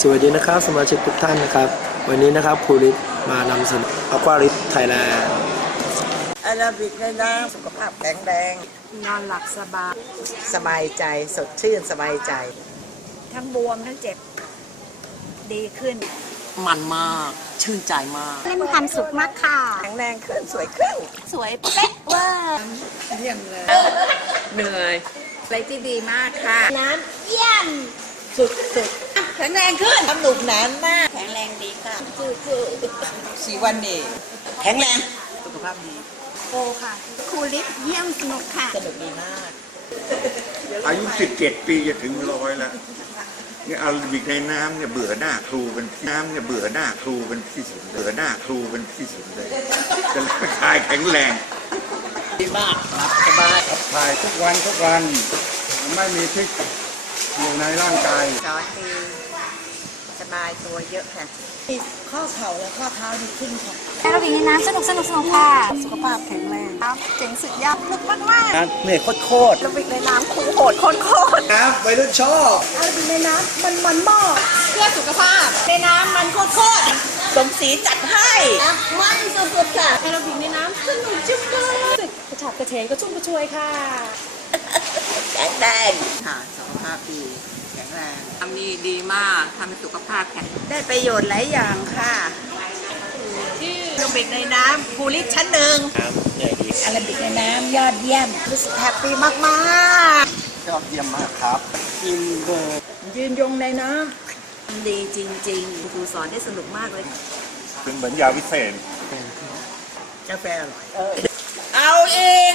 สวัสดีนะครับสมาชิกทุกท่านนะครับ วันนี้นะครับครูริศมานำเสนออควาริสไทยแลนด์แอโรบิกเลยนะสุขภาพแข็งแรง นอนหลับสบาย สบายใจสดชื่นสบายใจ ทั้งบวมทั้งเจ็บดีขึ้น มันมากชื่นใจมากมีความสุขมากค่ะ แข็งแรงขึ้นสวยขึ้น สวยเป๊ะเว่าเยี่ยมเลยเหนื่อยอะไรที่ดีมากค่ะ น้ำเยี่ยมสุดสุด แข็งแรงขึ้นสนุกหนานมาก แข็งแรงดีค่ะสีวันนี้แข็งแรงสุขภาพดีโอค่ะ ครูลิฟเยี่ยมสนุกค่ะ สนุกดีมาก อายุ 17 ปีจะถึงร้อยแล้วเนี่ยอาราบิกในน้ำเนี่ยเบื่อหน้าครูเป็นน้ำเนี่ยเบื่อหน้าครูเป็นที่สุดเบื่อหน้าครูเป็นที่สุดเลยจะร่างกายแข็งแรงดีมากหลับสบายถ่ายทุกวันทุกวัน ไม่มีพิษอยู่ในร่างกายสอนดีส บายตัวเยอะค่ะข้อเข่าและข้อเท้าดีขึ้นค่ะแอโรบิกในน้ำสนุกสนุกสนุกค่ะ สุขภาพแข็งแรงครับเจ๋งสุดยอดสนุกมากมากเหนื่อยโคตรแอโรบิกในน้ำคูโหดโคตรโคตรๆครับวัยรุ่นชอบแอโรบิกในน้ำมันมันมากเพื่อสุขภาพในน้ำมันโคตรโคตรสมศรีจัดให้มันสุดๆค่ะแอโรบิกในน้ำสนุกจุ๊บเลยกระฉับกระเฉงกระชุ่มกระชวยค่ะแข็งแรงค่ะสุขภาพดี แข็งแรงทำดีดีมากทำให้สุขภาพแข็งได้ประโยชน์หลายอย่างค่ะอาราบิกในน้ำภูริชั้นหนึ่งอาราบิกในน้ำยอดเยี่ยมรู้สึกแฮปปี้มากยอดเยี่ยมมากครับๆยืนยงในน้ดีจริงๆครูสอนได้สนุกมากเลย เป็นเหมือนยาวิเศษำกาแฟอร่อยเอาอีก